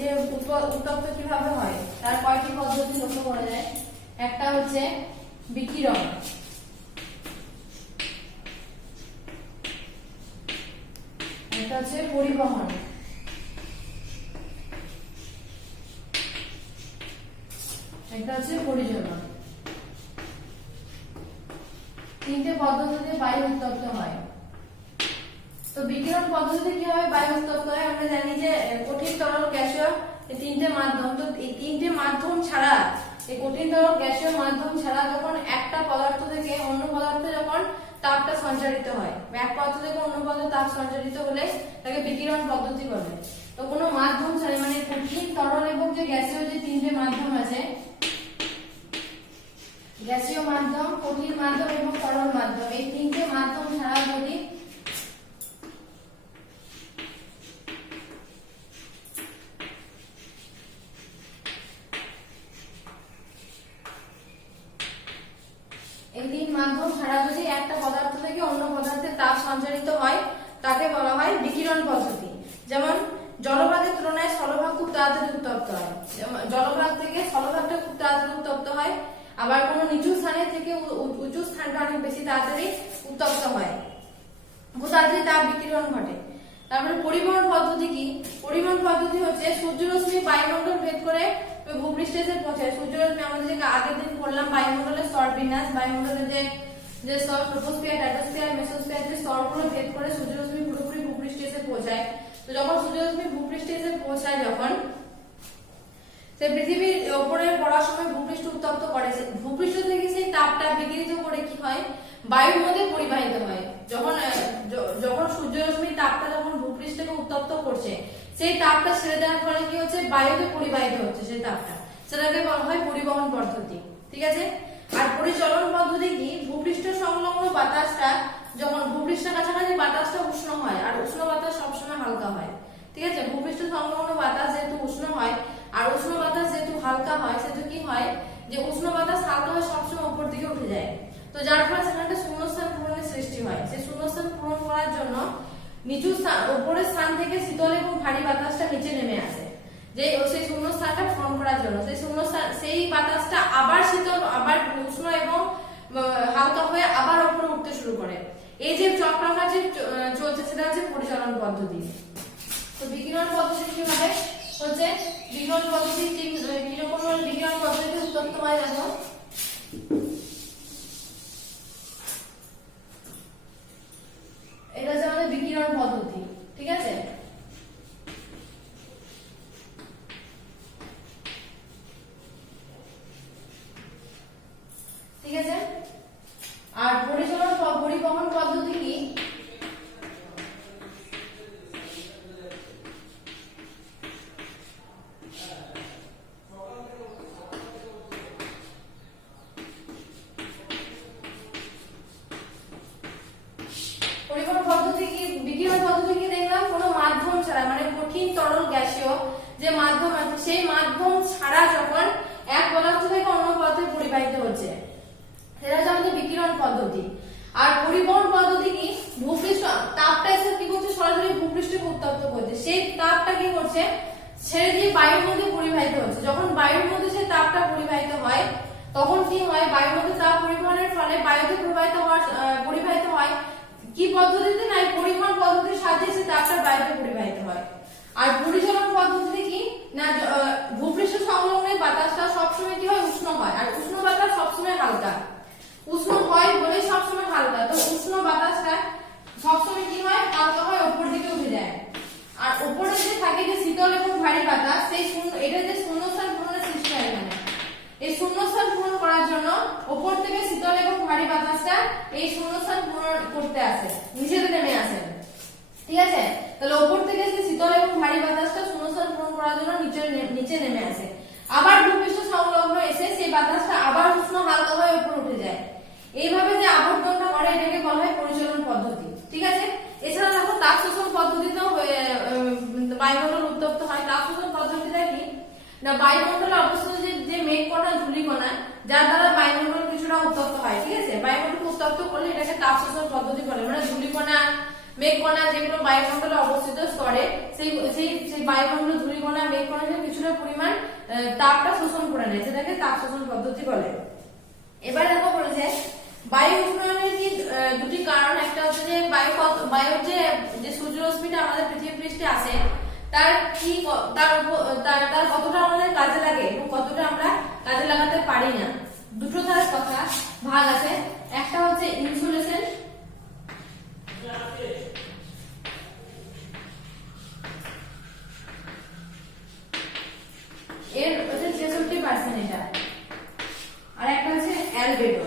যে উত্তপ্ত কিভাবে হয় তার কয়টি পদ্ধতি লক্ষ্য করা যায়। একটা হচ্ছে বিকিরণ, একটা হচ্ছে পরিবহন, একটা হচ্ছে পরিচলন। তিনটে পদ্ধতিতে বায়ু উত্তপ্ত হয়। তো বিকিরণ পদ্ধতিতে কিভাবে বায়ু উত্তপ্ত হয় আমরা জানি যে কঠিন তরল গ্যাসীয় এই তিনটে মাধ্যম। তো এই তিনটে মাধ্যম ছাড়া, এই কঠিন তরল গ্যাসীয় মাধ্যম ছাড়া যখন একটা পদার্থ থেকে অন্য পদার্থে যখন তাপটা সঞ্চারিত হয়, এক পদার্থ থেকে অন্য পদার্থে তাপ সঞ্চারিত হলে তাকে বিকিরণ পদ্ধতি বলে। তো কোনো মাধ্যম ছাড়া মানে কঠিন তরল এবং যে গ্যাসীয় যে তিনটে মাধ্যম আছে, গ্যাসীয় মাধ্যম, কঠিন মাধ্যম এবং তরল মাধ্যম, এই তিনটে মাধ্যম ছাড়া যদি এই তিন মাধ্যম ছাড়া যদি একটা পদার্থ থেকে অন্য পদার্থে তাপ সঞ্চারিত হয় তাকে বলা হয় বিকিরণ পদ্ধতি। যেমন জলভাগের তুলনায় স্থলভাগ খুব তাড়াতাড়ি উত্তপ্ত হয়, জলভাগ থেকে স্থলভাগটা খুব তাড়াতাড়ি উত্তপ্ত হয়। আবার কোনো নিচু স্থানের থেকে উঁচু স্থানটা অনেক বেশি তাড়াতাড়ি উত্তপ্ত হয়, খুব তাড়াতাড়ি তাপ বিকিরণ ঘটে। তারপরে পরিবহন পদ্ধতি কি? পরিবহন পদ্ধতি হচ্ছে সূর্যরশ্মি বায়ুমণ্ডল ভেদ করে ভূপৃষ্ঠে এসে পৌঁছায়। সূর্যরশ্মি আমাদের যে আগের দিন পড়লাম বায়ুমণ্ডলের স্তর বিন্যাস, বায়ুমণ্ডলের যে স্তর ট্রোপোস্ফিয়ার, স্ট্র্যাটোস্ফিয়ার, মেসোস্ফিয়ার যে স্তরগুলো ভেদ করে সূর্যরশ্মি পুরোপুরি ভূপৃষ্ঠে এসে পৌঁছায়। তো যখন সূর্যরশ্মি ভূপৃষ্ঠে এসে পৌঁছায়, যখন সে পৃথিবীর উপরে পড়ার সময় ভূপৃষ্ঠ উত্তপ্ত করে, ভূপৃষ্ঠ থেকে সেই তাপটা বিকিরিত করে কি হয় বায়ুর মধ্যে পরিবাহিত হয়। যখন সূর্যরশ্মির তাপটা যখন ভূপৃষ্ঠকে উত্তপ্ত করছে, সেই তাপটা ছেড়ে দেওয়ার ফলে কি হচ্ছে বায়ুতে পরিবাহিত হচ্ছে সেই তাপটা, সেটাকে বলা হয় পরিবহন পদ্ধতি। ঠিক আছে। আর পরিচলন পদ্ধতি কি? ভূপৃষ্ঠ সংলগ্ন বাতাসটা যখন ভূপৃষ্ঠের কাছাকাছি বাতাসটা উষ্ণ হয়, আর উষ্ণ বাতাস সবসময় হালকা হয়। ঠিক আছে। ভূপৃষ্ঠ সংলগ্ন বাতাস যেহেতু উষ্ণ হয় আর উষ্ণ বাতাস যেহেতু হালকা হয়, সেহেতু কি হয় যে উষ্ণ বাতাস হালকা হয় সবসময় উপর দিকে উঠে যায়। তো যার ফলে সেখানে শূন্যস্থান পূরণের সৃষ্টি হয়। সেই শূন্যস্থান পূরণ করার জন্য নিচু স্থান, উপরের স্থান থেকে শীতল এবং ভারী বাতাসটা নিচে নেমে আসে, যে সেই শূন্যস্থানটা পূরণ করার জন্য। সেই শূন্যস্থান, সেই বাতাসটা আবার শীতল, আবার উষ্ণ এবং হালকা হয়ে আবার উপরে উঠতে শুরু করে। এই যে চক্রাকার যে চলছে সেটা হচ্ছে পরিচালন পদ্ধতি। তো বিকিরণ পদ্ধতি কিভাবে হচ্ছে, বিকিরণ পদ্ধতি কিরকম বিকিরণ পদ্ধতি উত্তপ্ত হয় দেখো। এটা হচ্ছে আমাদের বিকিরণ পদ্ধতি। ঠিক আছে। ঠিক আছে। আর পরিবহন পদ্ধতি কি? পরিবহন পদ্ধতি কি? বিকিরণ পদ্ধতি কি দেখলাম কোনো মাধ্যম ছাড়া, মানে কঠিন তরল গ্যাসীয় যে মাধ্যম আছে সেই মাধ্যম ছাড়া যখন এক পদার্থ থেকে অন্য পদার্থে পরিবাহিত হচ্ছে, সেটা হচ্ছে আমাদের বিকিরণ পদ্ধতি। আর পরিবহন পদ্ধতি কি? ভূপৃষ্ঠ তাপটা এসে কি করছে সরাসরি ভূপৃষ্ঠকে উত্তপ্ত করছে, সেই তাপটা কি করছে ছেড়ে দিয়ে বায়ুর মধ্যে পরিবাহিত হচ্ছে। যখন বায়ুর মধ্যে সেই তাপটা পরিবাহিত হয় তখন কি হয় বায়ুর মধ্যে তাপ পরিবহনের ফলে বায়ুতে পরিবাহিত হয় কি পদ্ধতিতে? না পরিবহন পদ্ধতির সাহায্যে সেই তাপটা বায়ুতে পরিবাহিত হয়। আর পরিচালন পদ্ধতি কি? না ভূপৃষ্ঠ সংলগ্ন বাতাসটা সবসময় কি হয় উষ্ণ হয়, আর উষ্ণ বাতাস সবসময় হালকা, উষ্ণ হয় বলে সবসময় হালকা। তো উষ্ণ বাতাসটা সবসময় কি হয় হালকা হয়, উপর দিকে উঠে যায়। আর উপরে যে থাকে যে শীতল এবং ভারী বাতাস, সেই এটা যে শূন্যস্থান পূরণের সৃষ্টি হয় এখানে। এই শূন্যস্থান পূরণ করার জন্য উপর থেকে শীতল এবং ভারী বাতাসটা এই শূন্যস্থান পূরণ করতে আসে, নিচেতে নেমে আসে। ঠিক আছে। তাহলে উপর থেকে যে শীতল এবং ভারী বাতাসটা শূন্যস্থান পূরণ করার জন্য নিচে নেমে আসে, আবার ভূপৃষ্ঠ সংলগ্ন এসে সেই বাতাসটা আবার উষ্ণ হালকা হয়ে উপরে উঠে যায়। এইভাবে যে আবর্তনটা করে এটাকে বলা হয় পরিচালন পদ্ধতি। ঠিক আছে। এছাড়া দেখো তাপ শোষণ পদ্ধতিতেও বায়ুমণ্ডল উত্তপ্ত হয়। তাপ শোষণ পদ্ধতিটা কি? না বায়ুমণ্ডলে অবস্থিত যে মেঘ কণা, ধূলি কণা, যার দ্বারা বায়ুমণ্ডল কিছুটা উত্তপ্ত হয়। ঠিক আছে। বায়ুমণ্ডল উত্তপ্ত করলে এটাকে তাপ শোষণ পদ্ধতি বলে। মানে ধূলি কণা মেঘকণা যেগুলো বায়ুমণ্ডলে অবস্থিত স্তরে সেই সেই সেই বায়ুমণ্ডল ধূলিকণা মেঘকণা কিছুটা পরিমাণ তাপটা শোষণ করে নেয়, সেটাকে তাপ শোষণ পদ্ধতি বলে। এবার দেখো বলেছে বায়ু উষ্ণায়নের কি দুটি কারণ, একটা হচ্ছে যে বায়ুর যে সূর্যরশ্মিটা আমাদের পৃথিবী পৃষ্ঠে আসে তার কি তার কতটা আমাদের কাজে লাগে এবং কতটা আমরা কাজে লাগাতে পারি না, দুটো তার কথা ভাগ আছে। একটা হচ্ছে ইনসুলেশন, এর হচ্ছে 66% এটা, আর একটা হচ্ছে অ্যালবেডো,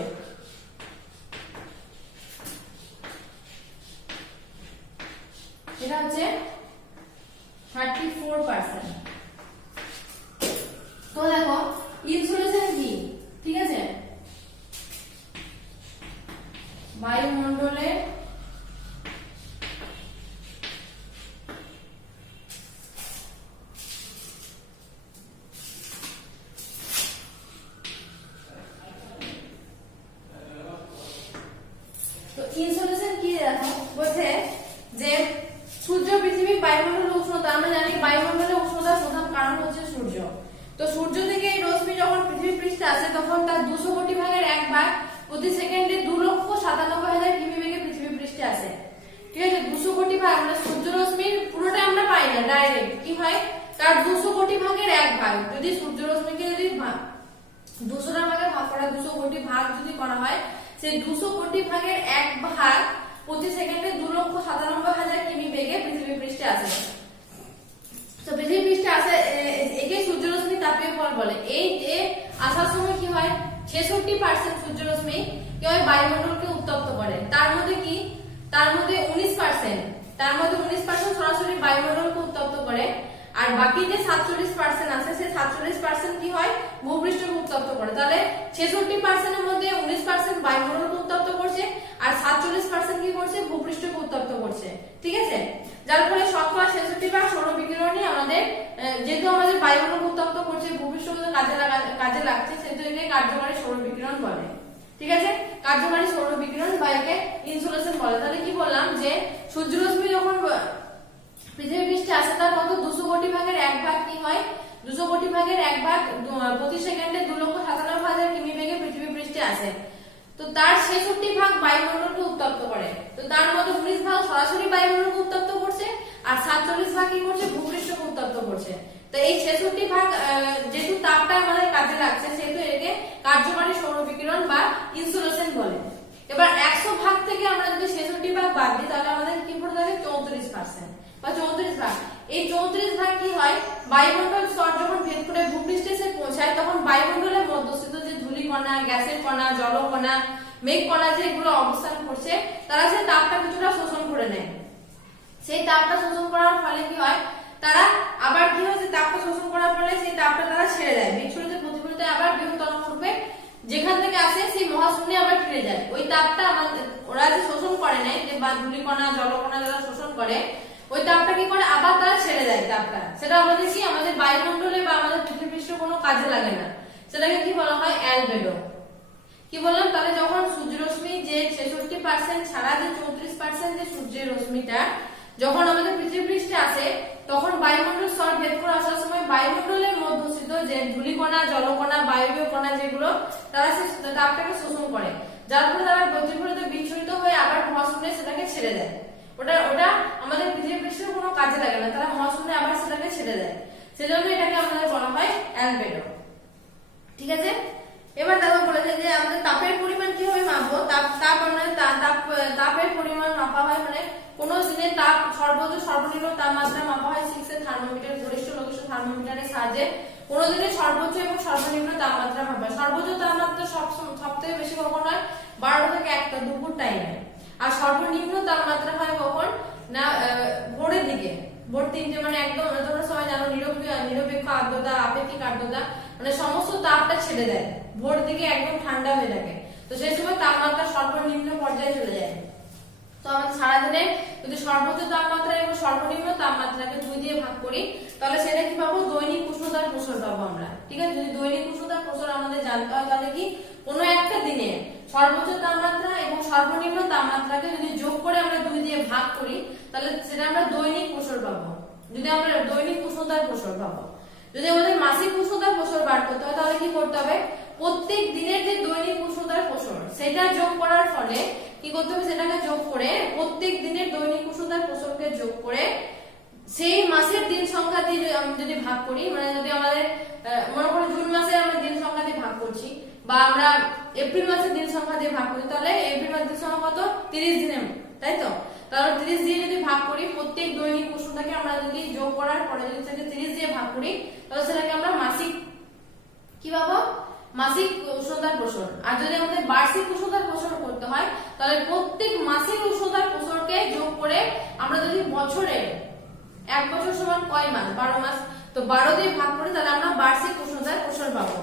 এটা হচ্ছে 34%। তো দেখো ইনসুলেশন কি, ঠিক আছে, বায়ুমণ্ডলে ইনসুলেশন কি দেখো বলছে যে সূর্য পৃথিবী বায়ুমণ্ডলের উষ্ণতা, আমরা জানি বায়ুমণ্ডলের উষ্ণতার প্রধান কারণ হচ্ছে সূর্য। তো সূর্য থেকে এই রশ্মি যখন পৃথিবী পৃষ্ঠে আসে তখন তার 200 কোটি ভাগের 1 ভাগ প্রতি সেকেন্ডে 2,97,000 কিমি বেগে পৃথিবী পৃষ্ঠে আসে, ঠিক আছে। 200 কোটি ভাগ মানে সূর্য রশ্মির পুরোটা আমরা পাই না ডাইরেক্ট, কি হয় তার 200 কোটি ভাগের 1 ভাগ, যদি সূর্য রশ্মিকে যদি 200টা ভাগে ভাগ করা 200 কোটি ভাগ যদি করা হয়, সেই 200 কোটি ভাগের 1 ভাগ প্রতি সেকেন্ডে 2,97,000 কিমি বেগে পৃথিবী পৃষ্ঠে আসে। তো পৃথিবী পৃষ্ঠে আসে একে সূর্যরশ্মি তাপীয় ফল বলে। এই যে আসার সময় কি হয় 66% সূর্যরশ্মি কি হয় বায়ুমণ্ডলকে উত্তপ্ত করে, তার মধ্যে 19% সরাসরি বায়ুমণ্ডলকে উত্তপ্ত করে, আর বাকি যে 47% আছে সেই 47% কি হয় ভূপৃষ্ঠকে উত্তপ্ত করে। তাহলে 66% এর মধ্যে 19% বায়ুমণ্ডলকে উত্তপ্ত করছে আর 47% কি করছে ভূপৃষ্ঠকে উত্তপ্ত করছে, ঠিক আছে। যার ফলে শতকরা 66% সৌর বিকিরণই আমাদের, যেহেতু আমাদের বায়ুমণ্ডল উত্তপ্ত করছে ভূপৃষ্ঠকে কাজে লাগছে, সেহেতু একে কার্যকরী সৌর বিকিরণ বলে, ঠিক আছে। কার্যকরী সৌর বিকিরণ বা একে ইনসুলেশন বলে। তাহলে কি বললাম যে সূর্যরশ্মি যখন পৃথিবী পৃষ্ঠে আসে তার কত 200 কোটি ভাগের 1 ভাগ কি হয়, 200 কোটি ভাগের 1 ভাগ প্রতি সেকেন্ডে 2,97,000 কিমি বেগে পৃথিবী পৃষ্ঠে আসে। তো তার 66 ভাগ বায়ুমণ্ডলকে উত্তপ্ত করে, তো তার মধ্যে 19 ভাগ সরাসরি বায়ুমণ্ডলকে উত্তপ্ত করছে আর 47 ভাগ কি করছে ভূপৃষ্ঠকে উত্তপ্ত করছে। তো এই 66 ভাগ যেহেতু তাপটা আমাদের কাজে লাগছে সেহেতু একে কার্যকরী সৌর বিকিরণ বা ইনসুলেশন বলে। এবার 100 ভাগ থেকে আমরা যদি 66 ভাগ বাদ দিই তাহলে আমাদের কি পড়ে থাকে 34% বা 34 ভাগ। এই 34 ভাগ কি হয় বায়ুমণ্ডল স্তর যখন ভেদ করে ভূপৃষ্ঠে এসে পৌঁছায় তখন বায়ুমণ্ডলের মধ্যস্থিত যে ধূলিকণা, গ্যাসের কণা, জলকণা, মেঘকণা যেগুলো অবস্থান করছে তারা সেই তাপটা কিছুটা শোষণ করে নেয়। সেই তাপটা শোষণ করার ফলে কি হয় তারা আবার কি হয় সেই তাপটা শোষণ করার ফলে সেই তাপটা তারা ছেড়ে দেয়, বিচ্ছুরিত প্রতিফলিত আবার বৃহৎ তরঙ্গ রূপে যেখান থেকে আসে সেই মহাশূন্যে আবার ফিরে যায়। ওই তাপটা আমাদের ওরা যে শোষণ করে নেয়, যে বা ধূলিকণা জলকণা যারা শোষণ করে ওই তাপটা কি করে আবার তারা ছেড়ে দেয় তাপটা, সেটা আমাদের কি আমাদের বায়ুমণ্ডলে বা আমাদের পৃথিবী পৃষ্ঠে কোনো কাজে লাগে না, সেটাকে কি বলা হয় অ্যালবেডো। কি বললাম তাহলে যখন সূর্যরশ্মি যে 66% ছাড়া যে 34% যে সূর্যের রশ্মিটা যখন আমাদের পৃথিবী পৃষ্ঠে আসে তখন বায়ুমণ্ডল স্তর ভেদ করে আসার সময় বায়ুমণ্ডলের মধ্যস্থিত যে ধূলিকণা, জলকণা, বায়বীয় কণা যেগুলো তারা সেই তাপটাকে শোষণ করে, যার ফলে তারা প্রতিফলিত বিচ্ছুরিত হয়ে আবার মহাশূন্যে সেটাকে ছেড়ে দেয়। ওটা আমাদের পৃথিবী পৃষ্ঠে কোনো কাজে লাগে না, তারা মহাশূন্যে আবার সেটাকে ছেড়ে দেয়, সেজন্য এটাকে আমাদের বলা হয় অ্যালবেডো, ঠিক আছে। এবার দেখো বলেছে যে আমাদের তাপের পরিমাণ কিভাবে মাপবো, তাপের পরিমাণ মাপা হয় মানে কোন দিনে তাপ সর্বোচ্চ সর্বনিম্ন তাপমাত্রা মাপা হয় 6 এর থার্মোমিটার গরিষ্ঠ লোকেশ থার্মোমিটারের সাহায্যে। কোন দিনে সর্বোচ্চ এবং সর্বনিম্ন তাপমাত্রা মাপা হয়। সর্বোচ্চ তাপমাত্রা সবথেকে বেশি কখন হয় 12টা থেকে 1টা দুপুর টাইমে, আর সর্বনিম্ন তাপমাত্রা হয় কখন না ভোরের দিকে, ভোর 3টে মানে একদম তোমরা সবাই জানো নিরপেক্ষ আর্দ্রতা, আপেক্ষিক আর্দ্রতা মানে সমস্ত তাপটা ছেড়ে দেয়, ভোর দিকে একদম ঠান্ডা হয়ে থাকে, তো সেই সময় তাপমাত্রা সর্বনিম্ন পর্যায়ে চলে যায়। তো আমাদের সারাদিনে যদি সর্বোচ্চ তাপমাত্রা এবং সর্বনিম্ন তাপমাত্রাকে 2 দিয়ে ভাগ করি তাহলে সেটা কি পাবো দৈনিক উষ্ণতার প্রসার পাবো আমরা, ঠিক আছে। যদি দৈনিক উষ্ণতার প্রসার আমাদের জানতে হয় তাহলে কি কোনো একটা দিনে সর্বোচ্চ তাপমাত্রা এবং সর্বনিম্ন তাপমাত্রাকে যদি যোগ করে আমরা 2 দিয়ে ভাগ করি তাহলে সেটা আমরা দৈনিক প্রসর পাবো। যদি আমরা দৈনিক উষ্ণতার প্রসর পাবো। যদি আমাদের মাসিক উষ্ণতার প্রসর বার করতে হয় তাহলে কি করতে হবে, প্রত্যেক দিনের যে দৈনিক উষ্ণতার প্রসর সেটা যোগ করার ফলে কি করতে হবে, সেটাকে যোগ করে প্রত্যেক দিনের দৈনিক উষ্ণতার প্রসরকে যোগ করে সেই মাসের দিন সংখ্যা দিয়ে যদি ভাগ করি, মানে যদি আমাদের মনে করো জুন মাসে আমরা দিন সংখ্যা দিয়ে ভাগ করছি বা আমরা এপ্রিল মাসের দিন সংখ্যা দিয়ে ভাগ করি, তাহলে এপ্রিল মাসের দিন সংখ্যা কত, 30 দিনের, তাই তো? তাহলে 30 দিয়ে যদি ভাগ করি, প্রত্যেক দৈনিক উষ্ণতাকে আমরা যদি যোগ করার পরে যদি সেটাকে 30 দিয়ে ভাগ করি তাহলে সেটাকে আমরা মাসিক কি পাবো, মাসিক উষ্ণতার প্রসর। আর যদি আমাদের বার্ষিক উষ্ণতার প্রসর করতে হয় তাহলে প্রত্যেক মাসিক উষ্ণতার প্রসরকে যোগ করে আমরা যদি বছরে, এক বছর সমান কয় মাস, 12 মাস, তো 12 দিয়ে ভাগ করি তাহলে আমরা বার্ষিক উষ্ণতার প্রসর পাবো।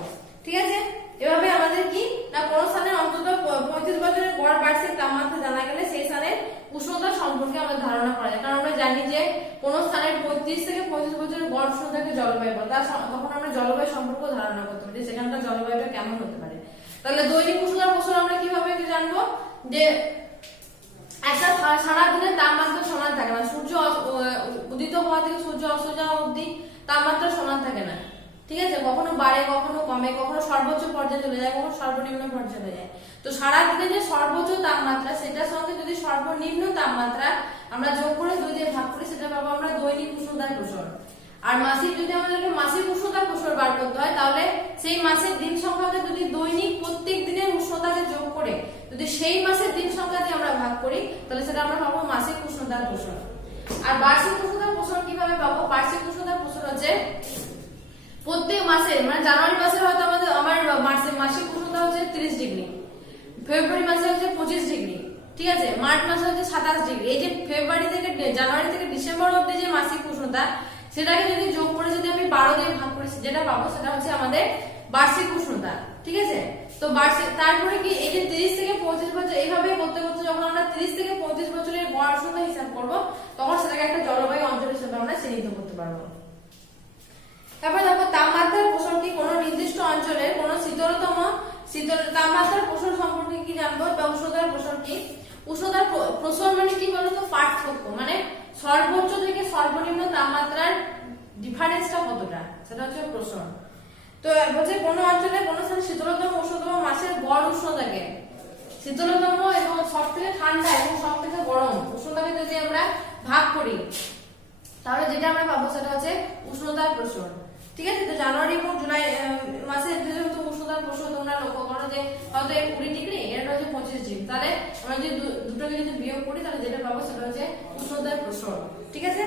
ঠিক আছে? এভাবে আমাদের কি না, কোন স্থানের অন্তত 35 বছরের গড় বার্ষিক তাপমাত্রা জানা গেলে সেই স্থানের উষ্ণতা সম্পর্কে আমাদের ধারণা করা যায়। কারণ আমরা জানি যে কোন স্থানের 35 থেকে 35 বছরের গড় উষ্ণতাকে জলবায়ু বলে, তখন আমরা জলবায়ু সম্পর্কে ধারণা করতে পারি যে সেখানকার জলবায়ুটা কেমন হতে পারে। তাহলে দৈনিক উষ্ণতার প্রসর আমরা কিভাবে জানবো, যে একটা সারা দিনের তাপমাত্রা সমান থাকে না, সূর্য উদিত হওয়া থেকে সূর্য অস্ত যাওয়া অবধি তাপমাত্রা সমান থাকে না। ঠিক আছে? কখনো বাড়ে, কখনো কমে, কখনো সর্বোচ্চ পর্যায়ে চলে যায়, কখনো সর্বনিম্ন পর্যায়ে চলে যায়। তো সারা দিনে যে সর্বোচ্চ তাপমাত্রা সেটার সঙ্গে যদি সর্বনিম্ন তাপমাত্রা আমরা যোগ করে 2 দিয়ে ভাগ করি সেটা পাবো আমরা দৈনিক উষ্ণতার প্রসর। আর মাসিক, যদি আমাদেরকে মাসিক উষ্ণতার প্রসর বার করতে হয় তাহলে সেই মাসের দিন সংখ্যাকে যদি দৈনিক প্রত্যেক দিনের উষ্ণতাকে যোগ করে যদি সেই মাসের দিন সংখ্যা দিয়ে আমরা ভাগ করি তাহলে সেটা আমরা পাবো মাসিক উষ্ণতার প্রসর। আর বার্ষিক উষ্ণতার প্রসর কিভাবে পাবো, বার্ষিক উষ্ণতার প্রসর হচ্ছে প্রত্যেক মাসে, মানে জানুয়ারি মাসে হয়তো আমার মাসিক উষ্ণতা হচ্ছে 30 ডিগ্রি, ফেব্রুয়ারি মাসে হচ্ছে 25 ডিগ্রি, ঠিক আছে, মার্চ মাসে হচ্ছে 27 ডিগ্রি। এই যে ফেব্রুয়ারি থেকে জানুয়ারি থেকে ডিসেম্বর অবধি যে মাসিক উষ্ণতা সেটাকে যদি যোগ করে যদি আমি 12 দিয়ে ভাগ করি যেটা পাবো সেটা হচ্ছে আমাদের বার্ষিক উষ্ণতা। ঠিক আছে? তো বার্ষিক, তারপরে কি এই যে 30 থেকে 35 বছর এইভাবে করতে করতে যখন আমরা 30 থেকে 35 বছরের গড় উষ্ণতা হিসাব করব তখন সেটাকে একটা জলবায়ু অঞ্চল হিসেবে আমরা চিহ্নিত করতে পারবো। তারপর দেখো তাপমাত্রার প্রসর কি, কোন নির্দিষ্ট অঞ্চলের কোন শীতল তাপমাত্রার প্রসর সম্পর্কে কি জানবো, বা উষ্ণতার প্রসর কি। উষ্ণতার প্রসর মানে কি বলতো, পার্থক্য, মানে সর্বোচ্চ থেকে সর্বনিম্ন তাপমাত্রার ডিফারেন্সটা কতটা, সেটা হচ্ছে প্রসর। তো বলছে কোন অঞ্চলে কোন স্থানে শীতলতম উষ্ণতম মাসের গড় উষ্ণতাকে, শীতলতম এবং সব থেকে ঠান্ডা এবং সব থেকে গরম উষ্ণতাকে যদি আমরা ভাগ করি তাহলে যেটা আমরা পাবো সেটা হচ্ছে উষ্ণতার প্রসর। ঠিক আছে? তো জানুয়ারি এবং জুলাই মাসে যেহেতু উষ্ণতার প্রসর তোমরা লক্ষ্য করো যে হয়তো 20 ডিগ্রি, এটা হচ্ছে 25 ডিগ্রি, তাহলে আমরা যদি দুটোকে যদি বিয়োগ করি তাহলে যেটা পাবো সেটা হচ্ছে উষ্ণতার প্রসর। ঠিক আছে?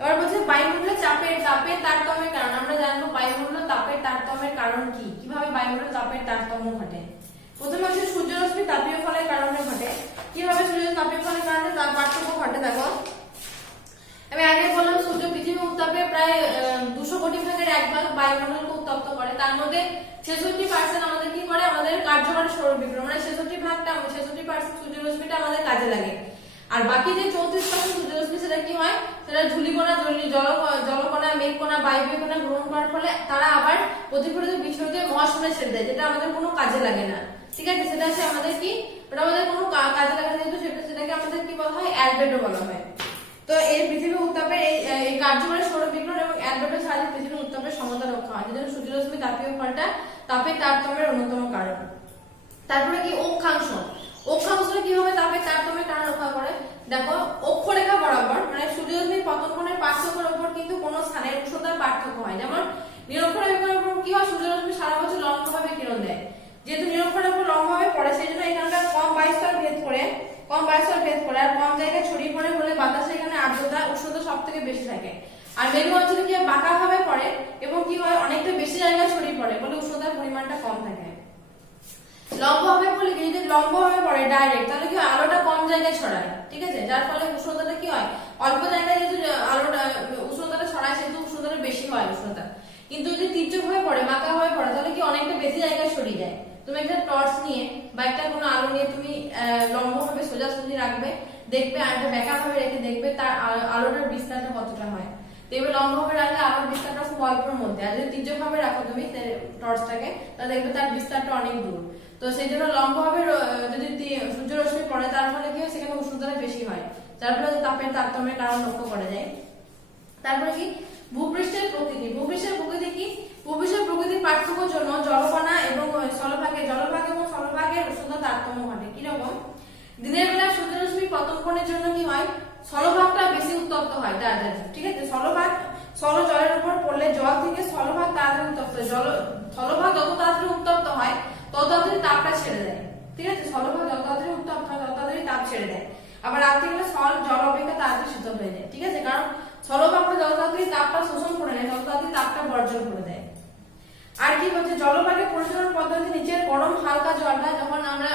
এবার বলছে বায়ুমণ্ডলের চাপের তারতম্যের কারণ। আমরা জানবো বায়ুমণ্ডলের তাপের তারতম্যের কারণ কি, কিভাবে বায়ুমণ্ডলের তাপের তারতম্য ঘটে। প্রথমে হচ্ছে সূর্যরশ্মি তাপীয় ফলের কারণে ঘটে। কিভাবে সূর্য তাপীয় ফলের কারণে তার পার্থক্য ঘটে দেখো। আমি আগে বললাম সূর্য পৃথিবীর উত্তাপে প্রায় 200 কোটি ভাগের 1 ভাগ বায়ুমণ্ডলকে উত্তপ্ত করে। তার মধ্যে 66% আমাদের কি করে, আমাদের কার্যকরী সৌর বিকিরণ, মানে 66% সূর্যরশ্মিটা আমাদের কাজে লাগে। আর বাকি যে 34% সূর্যরশ্মি সেটা কি হয়, সেটা ধূলিকণা, জলকণা, মেঘকণা, বায়বীয় কণা গ্রহণ করার ফলে তারা আবার প্রতিফলিত বিচ্ছুরিত মহাশূন্যে ছেড়ে দেয়, যেটা আমাদের কোনো কাজে লাগে না। ঠিক আছে? সেটা হচ্ছে আমাদের কি, ওটা আমাদের কোনো কাজে লাগে না, যেহেতু সেটাকে আমাদের কি বলা হয়, অ্যালবেডো বলা হয়। তো এই পৃথিবীর উত্তাপের এই কার্যকরী সৌর বিকিরণ এবং অ্যালবেডোর সাহায্যে পৃথিবীর উত্তাপের সমতা রক্ষা হয়, যেটা সূর্যরশ্মি তাপীয় ফলটা তাপের তারতম্যের অন্যতম কারণ। তারপরে কি অক্ষাংশটা কিভাবে তাপের তারতম্যের কারণ রক্ষা করে দেখো। অক্ষরেখা বরাবর, মানে সূর্যরশ্মির পতন কোণের পার্থক্যের উপর কিন্তু কোন স্থানের উষ্ণতার পার্থক্য হয়। যেমন নিরক্ষরেখার উপর কি হয়, সূর্যরশ্মি সারা বছর লম্বভাবে কিরণ দেয়, যেহেতু নিরক্ষরেখার উপর লম্বভাবে পড়ে সেই জন্য এখানকার কম বায়ুস্তর ভেদ করে আর কম জায়গায় ছড়িয়ে পড়ে বলে বাতাসে এখানে আর্দ্রতা উষ্ণতা সব থেকে বেশি থাকে। আর মেরু অঞ্চলে কি বাঁকা ভাবে পড়ে এবং কি হয়, অনেকটা বেশি জায়গায় ছড়িয়ে পড়ে বলে উষ্ণতার পরিমাণটা কম থাকে। লম্বভাবে বলে কি, যদি লম্বভাবে পড়ে ডাইরেক্ট তাহলে কি আলোটা কম জায়গায় ছড়ায়। ঠিক আছে? যার ফলে উষ্ণতাটা কি হয়, অল্প জায়গায় যেহেতু আলোটা উষ্ণতাটা ছড়ায় সেহেতু উষ্ণতাটা বেশি হয় উষ্ণতা। কিন্তু যদি তীর্যকভাবে পড়ে, বাঁকা ভাবে পড়ে তাহলে কি অনেকটা বেশি জায়গায় ছড়িয়ে যায়। তুমি একটা টর্চ নিয়ে বা একটা কোনো আলো নিয়ে তুমি লম্বভাবে সোজাসুজি রাখবে, দেখবে, আর একটা বেঁকা ভাবে রেখে দেখবে তার আলোটার বিস্তারটা কতটা হয়। তো এবার লম্বভাবে রাখলে আলোর বিস্তারটা খুব অল্পের মধ্যে, আর যদি তীর্যকভাবে রাখো তুমি টর্চটাকে তাহলে দেখবে তার বিস্তারটা অনেক দূর। তো সেই জন্য লম্বভাবে যদি সূর্য রশ্মি পড়ে তার ফলে কি হয় সেখানে উষ্ণতাটা বেশি হয়, যার ফলে তাপের তারতম্যের কারণ লক্ষ্য করা যায়। তারপরে কি ভূপৃষ্ঠের প্রকৃতি। ভূপৃষ্ঠের প্রকৃতি কি? ভূপৃষ্ঠের প্রকৃতির পার্থক্যের জন্য জলকণা এবং জলভাগ এবং স্থলভাগের উষ্ণতা তারতম্য ঘটে। কিরকম? দিনের বেলা সূর্যরশ্মি পতন কোণের জন্য কি হয়, স্থলভাগটা বেশি উত্তপ্ত হয় তাড়াতাড়ি, ঠিক আছে। স্থল জলের উপর পড়লে জল থেকে স্থলভাগ তাড়াতাড়ি উত্তপ্ত হয়। স্থলভাগ যত তাড়াতাড়ি উত্তপ্ত হয় তত তাড়াতাড়ি তাপটা ছেড়ে দেয়, ঠিক আছে। স্থলভাগ যত তাড়াতাড়ি উত্তপ্ত হয় তত তাড়াতাড়ি তাপ ছেড়ে দেয়। আবার রাত্রিবেলা স্থল জল অপেক্ষা তাড়াতাড়ি শীতল হয়ে যায়, ঠিক আছে। কারণ স্থলভাগটা যত তাড়াতাড়ি তাপটা শোষণ করে নেয় তত তাড়াতাড়ি তাপটা বর্জন করে দেয়। আর কি হচ্ছে, জলভাগের পরিচালন পদ্ধতি নিচের গরম হালকা জলটা যখন আমরা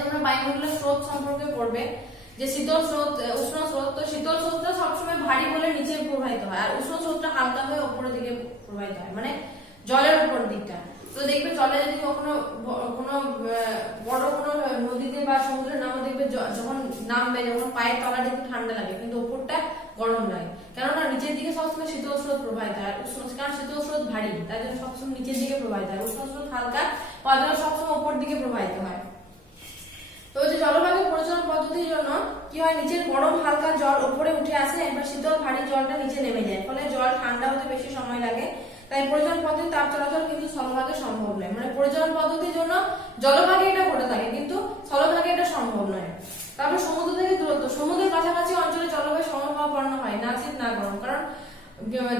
তোমরা বায়ুমণ্ডলের স্রোত সম্পর্কে পড়বে, যে শীতল স্রোত উষ্ণ স্রোত। তো শীতল স্রোতটা সবসময় ভারী বলে নিচে প্রবাহিত হয়, আর উষ্ণ স্রোতটা হালকা হয়ে উপরের দিকে প্রবাহিত হয়, মানে জলের উপর দিকটা। তো দেখবে জলে যদি কখনো কোনো বড় কোনো নদীতে বা সমুদ্রে নামো, দেখবে যখন নামবে যখন পায়ের তলাটা একটু ঠান্ডা লাগে কিন্তু উপরটা গরম লাগে, কেননা নিচের দিকে সবসময় শীতল স্রোত প্রবাহিত হয়। কারণ শীতল স্রোত ভারী, তাই জন্য সবসময় নিচের দিকে প্রবাহিত হয়। উষ্ণ স্রোত হালকা, তাই জন্য সবসময় উপর দিকে প্রবাহিত হয়। তো যে জলভাগের পরিচালন পদ্ধতির জন্য কি হয়, নিচের গরম হালকা জল উপরে উঠে আসে, এবার শীতল ভারী জলটা নিচে নেমে যায়, ফলে জল ঠান্ডা হতে বেশি সময় লাগে। তাই পরিচালন পদ্ধতি তাপ চলাচল কিন্তু স্থলভাগে সম্ভব নয়, মানে পরিচালন পদ্ধতির জন্য জলভাগে এটা ঘটে থাকে কিন্তু স্থলভাগে এটা সম্ভব নয়। তারপর সমুদ্র থেকে দূরত্ব। সমুদ্রের কাছাকাছি অঞ্চলে জলবায়ু সমভাবাপন্ন হয়, না শীত না গরম। কারণ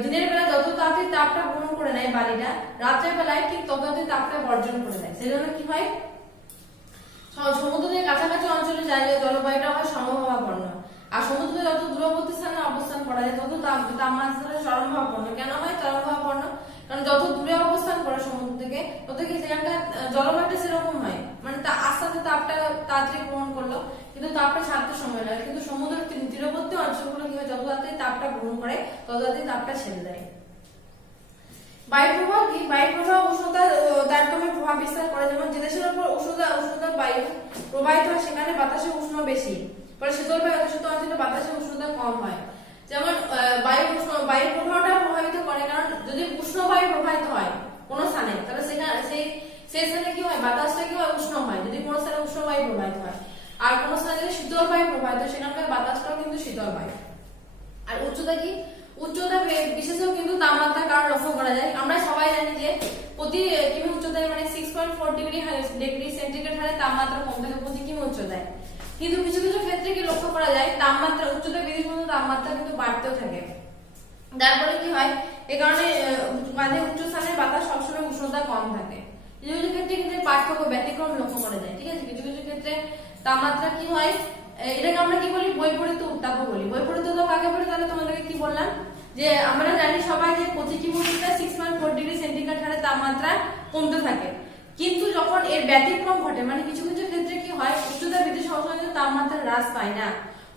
দিনের বেলা যত তাড়াতাড়ি তাপটা গ্রহণ করে নেয় বালিটা, রাত্রের বেলায় ঠিক তত তাড়াতাড়ি তাপটা বর্জন করে দেয়। সেই জন্য কি হয়, সমুদ্রের কাছাকাছি অঞ্চলে জলবায়ুটা হয় সমভাবাপন্ন। আর সমুদ্রে যত দূরবর্তী স্থানে অবস্থান করা যায় তত তাপমাত্রা চরমভাবাপন্ন। কেন হয় চরমভাবাপন্ন? কারণ যত দূরে অবস্থান করে সমুদ্র থেকে তত কি সেখানকার জলবায়ুটা সেরকম হয়, মানে আস্তে আস্তে তাপটা তাড়াতাড়ি গ্রহণ করলো কিন্তু তাপটা ছাড়তে সময় লাগে। কিন্তু সমুদ্রের তীরবর্তী অঞ্চলগুলো কি হয়, যত তাড়াতাড়ি তাপটা গ্রহণ করে তত তাড়াতাড়ি তাপটা ছেড়ে দেয়। বায়ু প্রবাহ কি? বায়ু প্রবাহ উষ্ণতা তারতম্যের প্রভাব বিস্তার করে। যেমন যে দেশের উপর উষ্ণতা বায়ু প্রবাহিত হয় সেখানে বাতাসে উষ্ণ বেশি, ফলে শীতল বা অতিশীত অঞ্চলে বাতাসে উষ্ণতা কম হয়। যেমন বায়ু প্রবাহটা প্রভাবিত করে, কারণ যদি উষ্ণ বায়ু প্রবাহিত হয় কোন স্থানে তাহলে সেই স্থানে কি হয়, বাতাসটা কি হয়, উষ্ণ হয়, যদি কোনো স্থানে উষ্ণ বায়ু প্রবাহিত হয়। আর কোন স্থানে যদি শীতল বায়ু প্রবাহিত হয় সেখানকার বাতাসটাও কিন্তু শীতল বায়ু। আর উচ্চতা কি? উচ্চতা বিশেষেও কিন্তু তাপমাত্রার কারণ লক্ষ্য করা যায়। আমরা সবাই জানি যে প্রতি কিমি উচ্চতায় মানে 6.4 ডিগ্রি সেন্টিগ্রেড হারে তাপমাত্রা কম থাকে প্রতি কিমি উচ্চতায়। কিন্তু কিছু কিছু ক্ষেত্রে কি লক্ষ্য করা যায়, তাপমাত্রা উচ্চতা বৃদ্ধির সঙ্গে তাপমাত্রা কিন্তু বাড়তেও থাকে। তারপরে কি হয়, এই কারণে মাঝে উচ্চ স্থানের বাতাস সবসময় উষ্ণতা কম থাকে। কিছু কিছু ক্ষেত্রে কিন্তু পার্থক্য ব্যতিক্রম লক্ষ্য করা যায়, ঠিক আছে। কিছু কিছু ক্ষেত্রে তাপমাত্রা কি হয়, এটাকে আমরা কি বলি, বৈপরীত্য উত্তাপও বলি। বৈপরীত্য উত্তাপ কাকে বলি? তাহলে তোমাদেরকে কি বললাম যে আমরা জানি সবাই যে প্রতি কিমি উচ্চতায় 6.4 ডিগ্রি সেন্টিগ্রেড হারে তাপমাত্রা কমতে থাকে, কিন্তু যখন এর ব্যতিক্রম ঘটে, মানে কিছু কিছু ক্ষেত্রে কি হয়, উচ্চতা বৃদ্ধির সঙ্গে সঙ্গে তাপমাত্রা হ্রাস পায় না,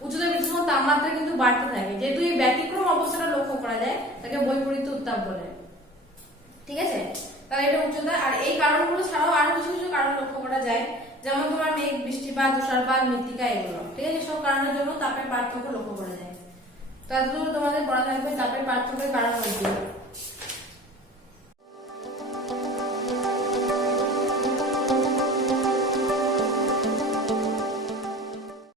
উচ্চতা বৃদ্ধির সঙ্গে তাপমাত্রা কিন্তু বাড়তে থাকে। যেহেতু এই ব্যতিক্রম অবস্থাটা লক্ষ্য করা যায় তাকে বৈপরীত্য উত্তাপ বলে, ঠিক আছে। তাহলে এটা উচ্চতা। আর এই কারণগুলো ছাড়াও আরো কিছু কিছু কারণ লক্ষ্য করা যায়, যেমন তোমার মেঘ, বৃষ্টিপাত, তুষারপাত, মৃত্তিকা, এগুলো, ঠিক আছে। সব কারণের জন্য তাপের পার্থক্য লক্ষ্য করা যায়। তো এতদূর তোমাদের পড়া থাকবে তাপের পার্থক্যের কারণ।